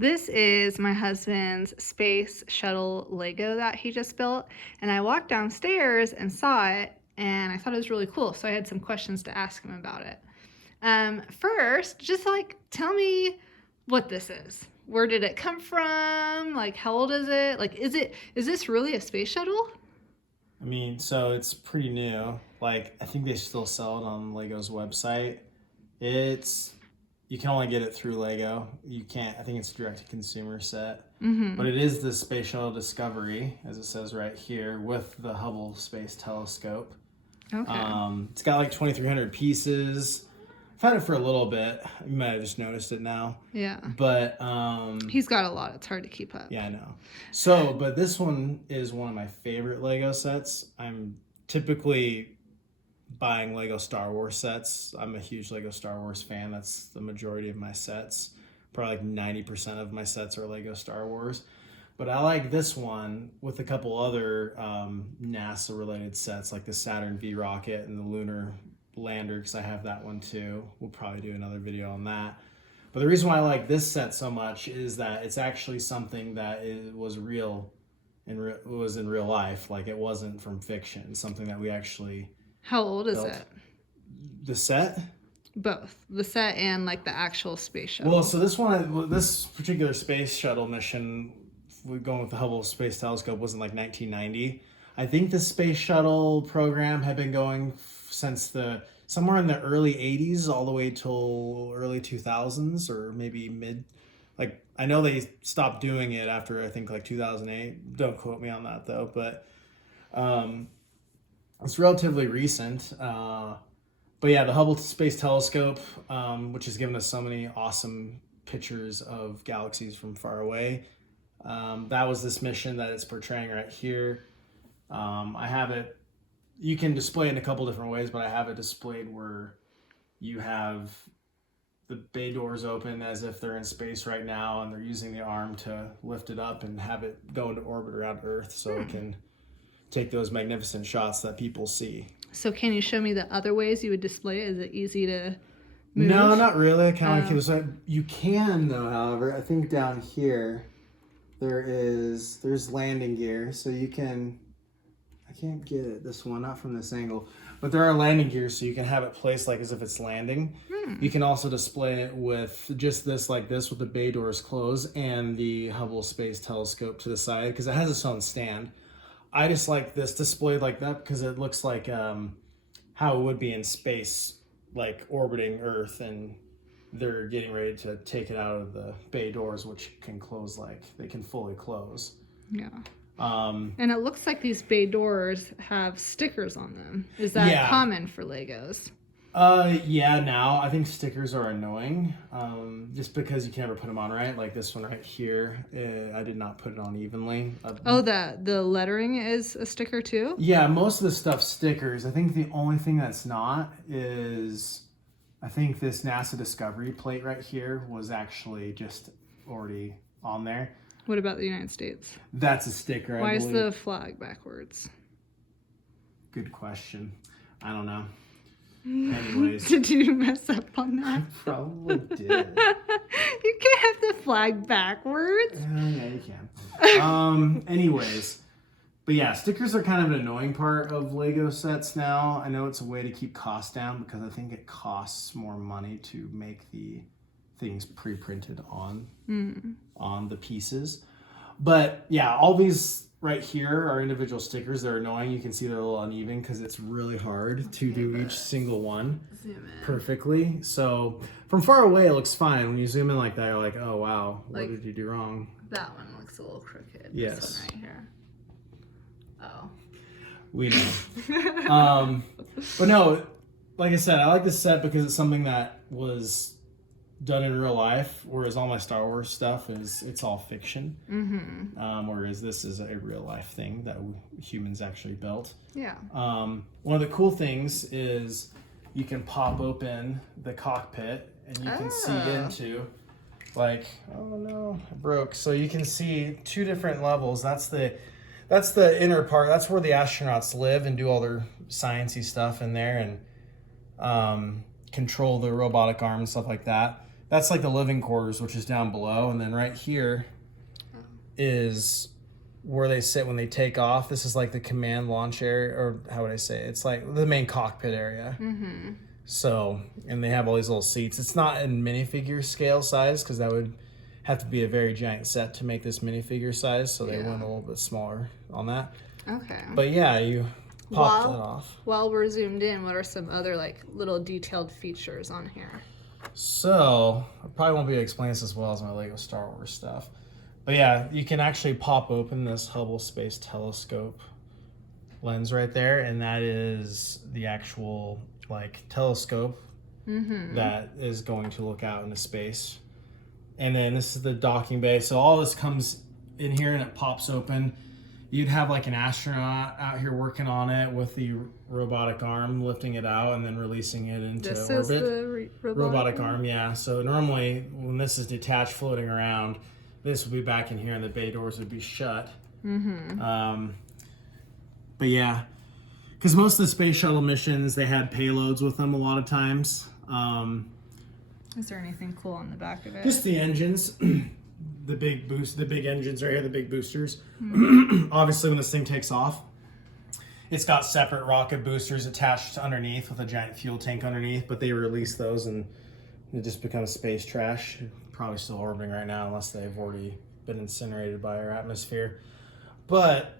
This is my husband's Space Shuttle Lego that he just built. And I walked downstairs and saw it, and I thought it was really cool. So I had some questions to ask him about it. First, just like tell me what this is. Where did it come from? Like, how old is it? Like, is this really a space shuttle? I mean, so it's pretty new. Like, I think they still sell it on Lego's website. You can only get it through Lego. You can't, I think it's a direct-to-consumer set. Mm-hmm. But it is the Space Shuttle Discovery, as it says right here, with the Hubble Space Telescope. Okay. It's got like 2,300 pieces. I've had it for a little bit. You might have just noticed it now. Yeah. But He's got a lot. It's hard to keep up. yeah, I know. So, but this one is one of my favorite Lego sets. I'm typically buying Lego Star Wars sets. I'm a huge Lego Star Wars fan. That's the majority of my sets. Probably like 90% of my sets are Lego Star Wars. But I like this one with a couple other NASA related sets like the Saturn V rocket and the lunar lander, because I have that one too. We'll probably do another video on that. But the reason why I like this set so much is that it's actually something that was real and was in real life. Like, it wasn't from fiction. Something that we actually How old is built. it? The set? Both the set and like the actual space shuttle. Well, so this particular space shuttle mission, going with the Hubble Space Telescope, was in like 1990. I think the space shuttle program had been going since somewhere in the early 80s all the way till early 2000s, or maybe mid. Like, I know they stopped doing it after I think like 2008. Don't quote me on that though, but it's relatively recent. But yeah, the Hubble Space Telescope, which has given us so many awesome pictures of galaxies from far away. That was this mission that it's portraying right here. I have it, you can display it in a couple different ways, but I have it displayed where you have the bay doors open as if they're in space right now, and they're using the arm to lift it up and have it go into orbit around Earth so it can take those magnificent shots that people see. So can you show me the other ways you would display it? Is it easy to move? No, not really. I kind of like you can though. However, I think down here there's landing gear, so you can. I can't get it this one, not from this angle, but there are landing gears, so you can have it placed like as if it's landing. You can also display it with just this, like this, with the bay doors closed and the Hubble Space Telescope to the side, because it has its own stand. I just like this displayed like that because it looks like how it would be in space, like orbiting Earth, and they're getting ready to take it out of the bay doors, which can close, like they can fully close. Yeah. And it looks like these bay doors have stickers on them. Is that common for Legos? Yeah, now I think stickers are annoying, just because you can never put them on right. Like this one right here, I did not put it on evenly. The lettering is a sticker too? Yeah, most of the stuff's stickers. I think the only thing that's not is, I think this NASA Discovery plate right here was actually just already on there. What about the United States? That's a sticker, Why is the flag backwards? Good question. I don't know. Anyways. Did you mess up on that? I probably did. You can't have the flag backwards. Yeah, you can. Anyways. But yeah, stickers are kind of an annoying part of Lego sets now. I know it's a way to keep costs down because I think it costs more money to make the things pre-printed on the pieces. But yeah, all these right here are individual stickers. They're annoying. You can see they're a little uneven because it's really hard to do each single one perfectly. So from far away it looks fine. When you zoom in like that, you're like, oh wow, what did you do wrong? That one looks a little crooked. Yes. This one right here. Oh. We know. But no, like I said, I like this set because it's something that was done in real life, whereas all my Star Wars stuff it's all fiction. Whereas this is a real life thing that humans actually built. Yeah. One of the cool things is you can pop open the cockpit and you can see into, like, oh no, it broke. So you can see two different levels. That's the inner part. That's where the astronauts live and do all their sciencey stuff in there, and control the robotic arm and stuff like that. That's like the living quarters, which is down below. And then right here is where they sit when they take off. This is like the command launch area, or how would I say it? It's like the main cockpit area. Mm-hmm. So, and they have all these little seats. It's not in minifigure scale size because that would have to be a very giant set to make this minifigure size. So they went a little bit smaller on that. Okay. But yeah, you pop that off. While we're zoomed in, what are some other like little detailed features on here? So, I probably won't be able to explain this as well as my Lego Star Wars stuff. But yeah, you can actually pop open this Hubble Space Telescope lens right there, and that is the actual like telescope that is going to look out into space. And then this is the docking bay. So all this comes in here and it pops open. You'd have like an astronaut out here working on it with the robotic arm, lifting it out and then releasing it into This orbit. is the Robotic arm, yeah. So normally when this is detached floating around, this would be back in here and the bay doors would be shut. But yeah, because most of the space shuttle missions, they had payloads with them a lot of times. Is there anything cool on the back of it? Just the engines. The big engines right here, the big boosters. Obviously, when this thing takes off, it's got separate rocket boosters attached underneath with a giant fuel tank underneath, but they release those and it just becomes space trash. Probably still orbiting right now unless they've already been incinerated by our atmosphere. But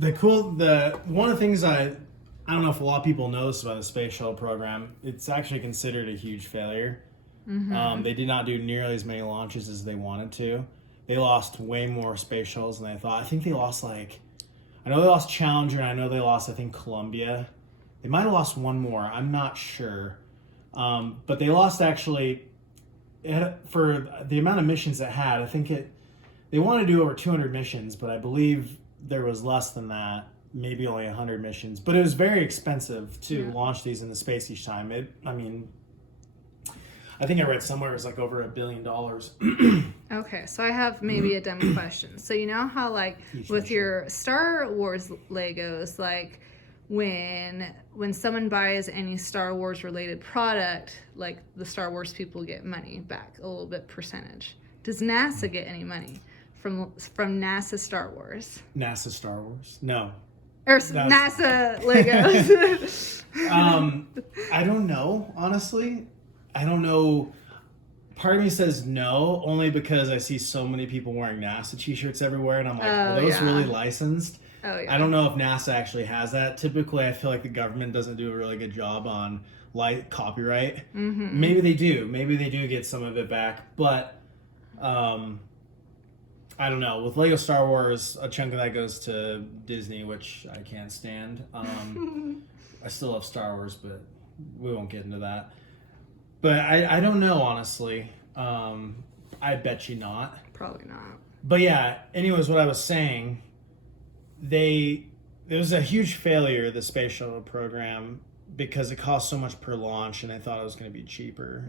one of the things I don't know if a lot of people know this about the space shuttle program, it's actually considered a huge failure. They did not do nearly as many launches as they wanted to. They lost way more space shuttles than they thought. I think they lost I know they lost Challenger, and I know they lost, I think, Columbia. They might have lost one more. I'm not sure. But they lost actually, for the amount of missions it had, I think they wanted to do over 200 missions, but I believe there was less than that, maybe only 100 missions. But it was very expensive to launch these into space each time. I think I read somewhere it was like over $1 billion. Okay, so I have maybe a dumb question. So you know how like with your Star Wars Legos, like when someone buys any Star Wars related product, like the Star Wars people get money back, a little bit percentage. Does NASA get any money from NASA Star Wars? NASA Star Wars? No. Or NASA Legos? I don't know, honestly. I don't know. Part of me says no, only because I see so many people wearing NASA t-shirts everywhere, and I'm like, are those really licensed? Oh, yeah. I don't know if NASA actually has that. Typically, I feel like the government doesn't do a really good job on copyright. Maybe they do. Maybe they do get some of it back, but I don't know. With Lego Star Wars, a chunk of that goes to Disney, which I can't stand. I still love Star Wars, but we won't get into that. But I don't know, honestly. I bet you not. Probably not. But yeah, anyways, what I was saying, there was a huge failure of the space shuttle program because it cost so much per launch, and they thought it was going to be cheaper.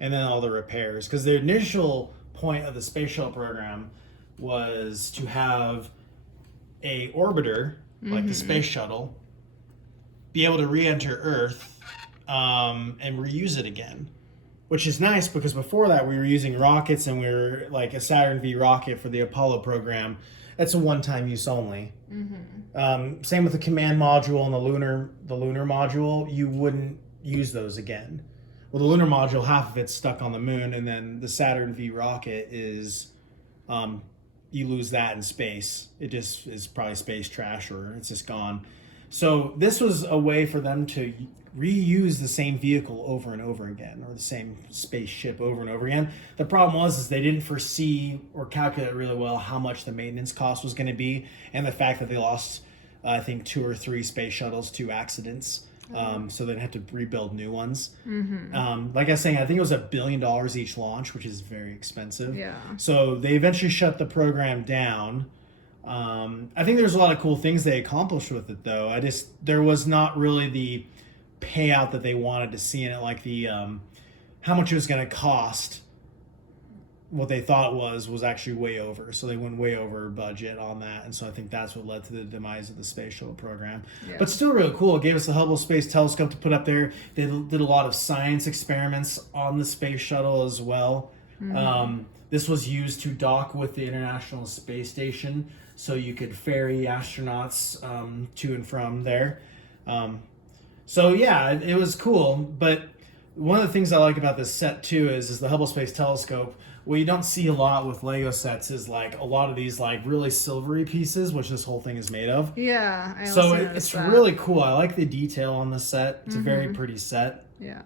And then all the repairs. Because the initial point of the space shuttle program was to have a orbiter, like the space shuttle, be able to re-enter Earth and reuse it again, which is nice because before that we were using rockets, and we were like a Saturn V rocket for the Apollo program. That's a one-time use only. Same with the command module and the lunar module. You wouldn't use those again. Well, the lunar module, half of it's stuck on the moon, and then the Saturn V rocket is you lose that in space. It just is probably space trash, or it's just gone. So this was a way for them to reuse the same vehicle over and over again, or the same spaceship over and over again. The problem was they didn't foresee or calculate really well how much the maintenance cost was going to be, and the fact that they lost, I think, 2 or 3 space shuttles to accidents. So they'd have to rebuild new ones. Like I was saying, I think it was $1 billion each launch, which is very expensive. Yeah. So they eventually shut the program down. I think there's a lot of cool things they accomplished with it, though. There was not really the payout that they wanted to see in it, like the how much it was going to cost what they thought it was actually way over. So they went way over budget on that, and so I think that's what led to the demise of the space shuttle program. Yeah. But still really cool. It gave us the Hubble Space Telescope to put up there. They did a lot of science experiments on the space shuttle as well. This was used to dock with the International Space Station, so you could ferry astronauts to and from there. So yeah, it was cool. But one of the things I like about this set too is the Hubble Space Telescope. What you don't see a lot with Lego sets is like a lot of these like really silvery pieces, which this whole thing is made of. Yeah, I So also it's noticed that. really cool. I like the detail on the set. It's a very pretty set. Yeah.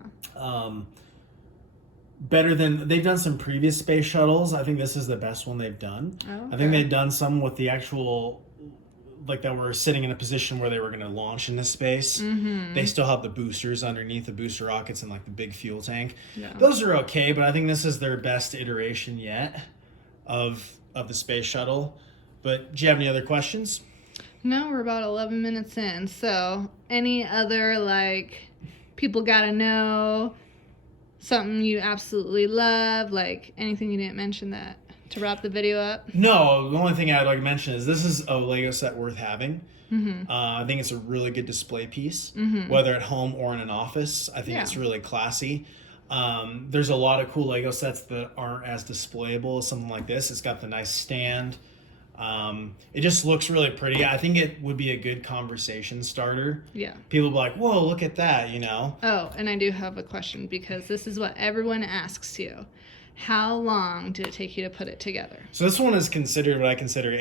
Better than they've done some previous space shuttles. I think this is the best one they've done. Oh, I think okay. they've done some with the actual, like that were sitting in a position where they were going to launch into space. They still have the boosters underneath the booster rockets and like the big fuel tank. Yeah. Those are okay, but I think this is their best iteration yet of the space shuttle. But do you have any other questions? No, we're about 11 minutes in. So, any other like people gotta know, something you absolutely love, like anything you didn't mention that to wrap the video up? No, the only thing I'd like to mention is this is a Lego set worth having. I think it's a really good display piece, whether at home or in an office. I think it's really classy. There's a lot of cool Lego sets that aren't as displayable as something like this. It's got the nice stand. It just looks really pretty. I think it would be a good conversation starter. Yeah. People will be like, whoa, look at that, you know? Oh, and I do have a question because this is what everyone asks you. How long did it take you to put it together? So this one is considered what I consider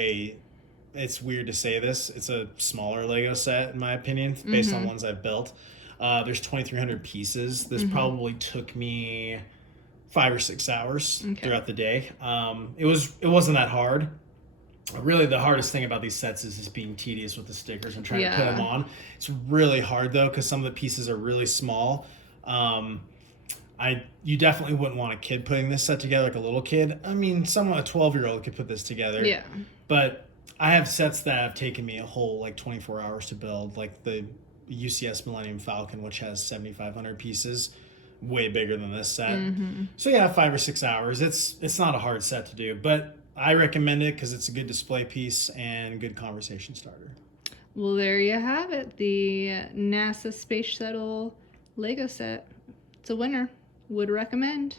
it's weird to say this, it's a smaller Lego set in my opinion, based on ones I've built. There's 2,300 pieces. This probably took me 5 or 6 hours throughout the day. It wasn't that hard. Really, the hardest thing about these sets is just being tedious with the stickers and trying to put them on. It's really hard though, because some of the pieces are really small. You definitely wouldn't want a kid putting this set together, like a little kid. I mean, someone, a 12-year-old could put this together. Yeah. But I have sets that have taken me a whole like 24 hours to build, like the UCS Millennium Falcon, which has 7,500 pieces, way bigger than this set. So yeah, 5 or 6 hours. It's not a hard set to do, but I recommend it because it's a good display piece and good conversation starter. Well, there you have it. The NASA Space Shuttle Lego set. It's a winner. Would recommend.